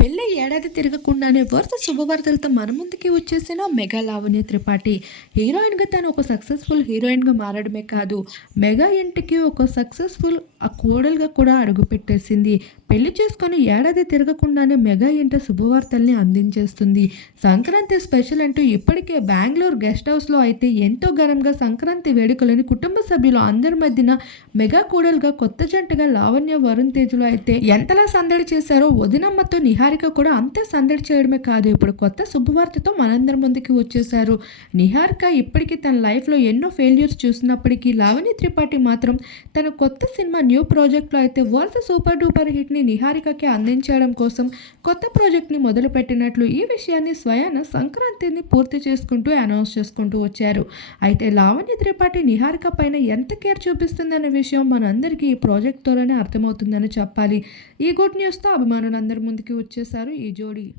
పెళ్ళి ఏడాది తిరగకుండానే వరుస శుభవార్తలతో మన ముందుకి వచ్చేసిన మెగా లావణ్య త్రిపాఠి. హీరోయిన్గా తను ఒక సక్సెస్ఫుల్ హీరోయిన్గా మారడమే కాదు మెగా ఇంటికి ఒక సక్సెస్ఫుల్ కోడలుగా కూడా అడుగుపెట్టేసింది. పెళ్ళి చేసుకొని ఏడాది తిరగకుండానే మెగా ఇంట శుభవార్తల్ని అందించేస్తుంది. సంక్రాంతి స్పెషల్ అంటూ ఇప్పటికే బెంగళూరు గెస్ట్ హౌస్లో అయితే ఎంతో ఘనంగా సంక్రాంతి వేడుకలని కుటుంబ సభ్యులు అందరి మధ్యన మెగా కూడలుగా కొత్త జంటగా లావణ్య వరుణ్ తేజులు అయితే ఎంతలా సందడి చేశారో వదినమ్మతో నిహారిక కూడా అంతే సందడి చేయడమే కాదు ఇప్పుడు కొత్త శుభవార్తతో మనందరి ముందుకి వచ్చేసారు నిహారిక ఇప్పటికీ తన లైఫ్లో ఎన్నో ఫెయిల్యూర్స్ చూసినప్పటికీ లావణ్య త్రిపాఠి మాత్రం తన కొత్త సినిమా న్యూ ప్రాజెక్ట్లో అయితే వరుస సూపర్ డూపర్ హిట్ని నిహారికకి అందించడం కోసం కొత్త ప్రాజెక్ట్ని మొదలుపెట్టినట్లు ఈ విషయాన్ని స్వయాన సంక్రాంతిని పూర్తి చేసుకుంటూ అనౌన్స్ చేసుకుంటూ వచ్చారు. అయితే లావణ్య త్రిపాఠి నిహారిక పైన ఎంత కేర్ చూపిస్తుందనే విషయం మనందరికీ ఈ ప్రాజెక్ట్ అర్థమవుతుందని చెప్పాలి. ఈ గుడ్ న్యూస్తో అభిమానులందరి ముందుకి వచ్చేసారు ఈ జోడీ.